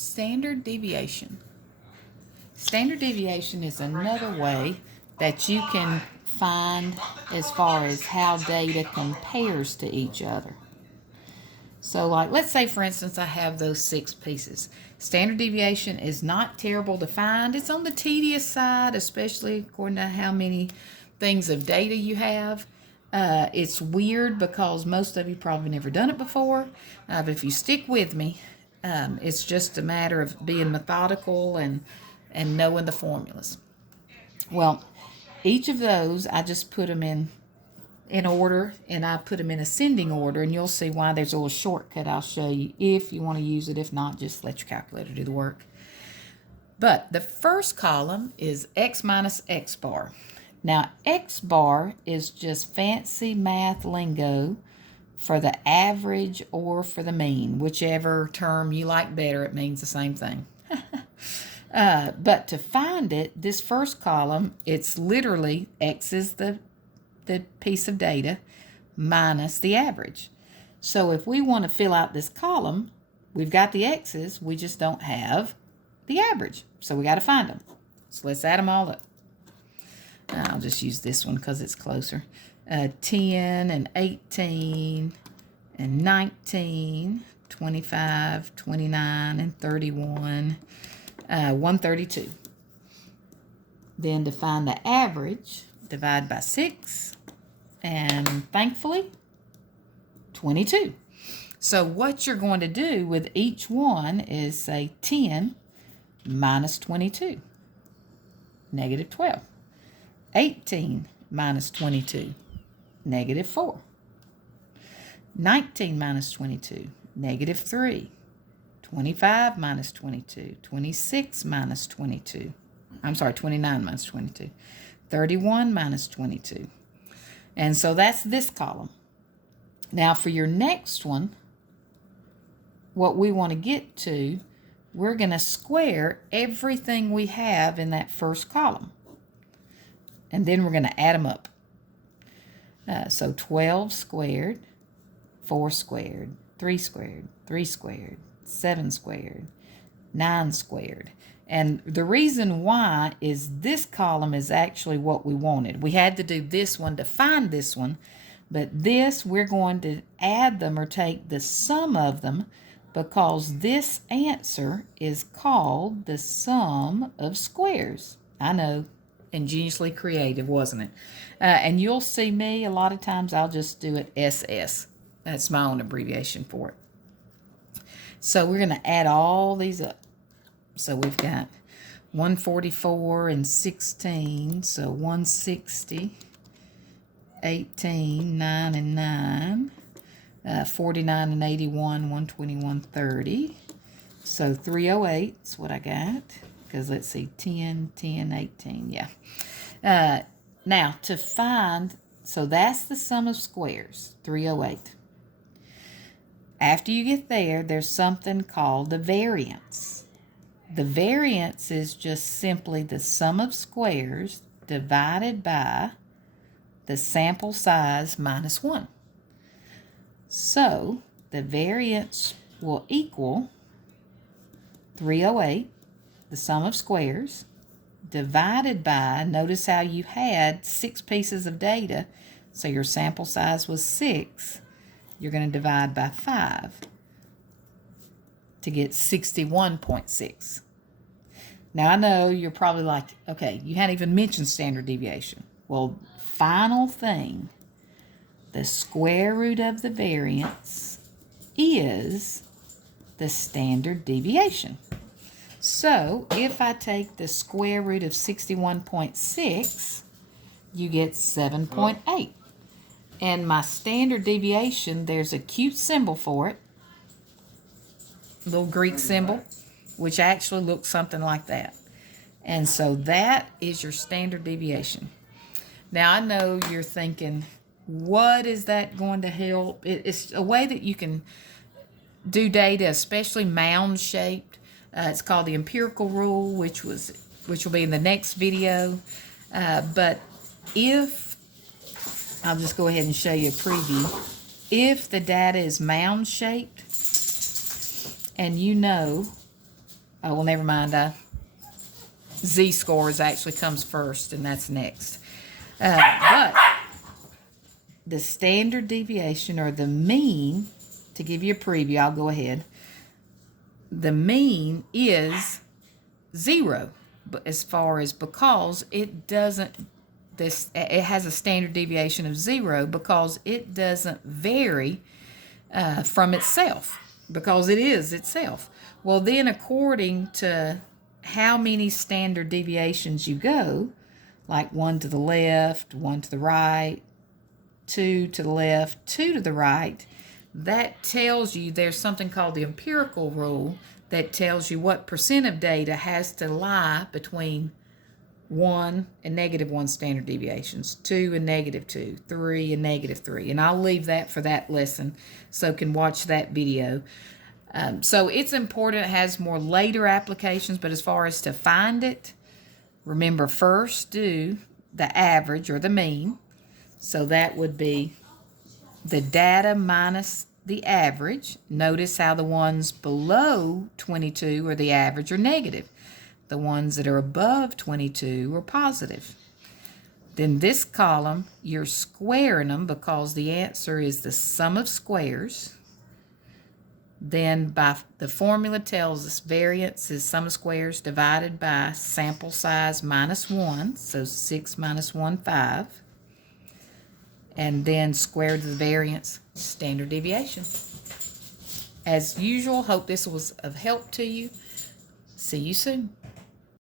Standard deviation. Standard deviation is another way that you can find as far as how data compares to each other. So like, let's say for instance, I have those 6 pieces. Standard deviation is not terrible to find. It's on the tedious side, especially according to how many things of data you have. It's weird because most of you probably never done it before. But if you stick with me, it's just a matter of being methodical and knowing the formulas. Well, each of those, I just put them in order, and I put them in ascending order, and you'll see why. There's a little shortcut I'll show you if you want to use it. If not, just let your calculator do the work. But the first column is x minus x bar. Now, x bar is just fancy math lingo for the average or for the mean. Whichever term you like better, it means the same thing. But to find it, this first column, it's literally x is the piece of data minus the average. So if we want to fill out this column, we've got the x's, we just don't have the average. So we got to find them. So let's add them all up. I'll just use this one because it's closer. 10 and 18 and 19, 25, 29 and 31, 132. Then to find the average, divide by 6, and thankfully, 22. So what you're going to do with each one is say 10 minus 22, negative 12. 18 minus 22, negative 4. 19 minus 22, negative 3. 25 minus 22, 26 minus 22. I'm sorry, 29 minus 22. 31 minus 22. And so that's this column. Now for your next one, what we want to get to, we're going to square everything we have in that first column. And then we're going to add them up. So 12 squared, 4 squared, 3 squared, 3 squared, 7 squared, 9 squared. And the reason why is this column is actually what we wanted. We had to do this one to find this one, but this we're going to add them or take the sum of them because this answer is called the sum of squares. I know, ingeniously creative, wasn't it? And you'll see me, a lot of times I'll just do it SS. That's my own abbreviation for it. So we're going to add all these up. So we've got 144 and 16, so 160, 18, 9 and 9, 49 and 81, 121, 30. So 308 is what I got, because let's see, 10, 10, 18, yeah. Now to find, so that's the sum of squares, 308. After you get there, there's something called the variance. The variance is just simply the sum of squares divided by the sample size minus 1. So the variance will equal 308, the sum of squares, divided by, notice how you had 6 pieces of data, so your sample size was 6. You're going to divide by 5. To get 61.6. Now I know you're probably like, okay, you hadn't even mentioned standard deviation. Well, final thing, the square root of the variance is the standard deviation. So if I take the square root of 61.6, you get 7.8. And my standard deviation, there's a cute symbol for it. Little Greek symbol, which actually looks something like that. And so that is your standard deviation. Now I know you're thinking, what is that going to help? It's a way that you can do data, especially mound shaped. It's called the empirical rule, which will be in the next video. But if, I'll just go ahead and show you a preview. If the data is mound shaped, and you know Oh, well, never mind. Z-scores actually comes first, and that's next. But the standard deviation, or the mean, to give you a preview, I'll go ahead. The mean is 0, but as far as, because it doesn't, it has a standard deviation of 0 because it doesn't vary from itself, because it is itself. Well, then according to how many standard deviations you go, like 1 to the left, 1 to the right, 2 to the left, 2 to the right, that tells you there's something called the empirical rule that tells you what percent of data has to lie between 1 and -1 standard deviations, 2 and -2, 3 and -3. And I'll leave that for that lesson, so can watch that video. So it's important. It has more later applications, but as far as to find it, remember, first do the average or the mean. So that would be the data minus the average. Notice how the ones below 22 or the average are negative. The ones that are above 22 are positive. Then this column, you're squaring them because the answer is the sum of squares. Then by the formula tells us variance is sum of squares divided by sample size minus 1. So 6 minus 1, 5. And then square root of the variance, standard deviation. As usual, hope this was of help to you. See you soon.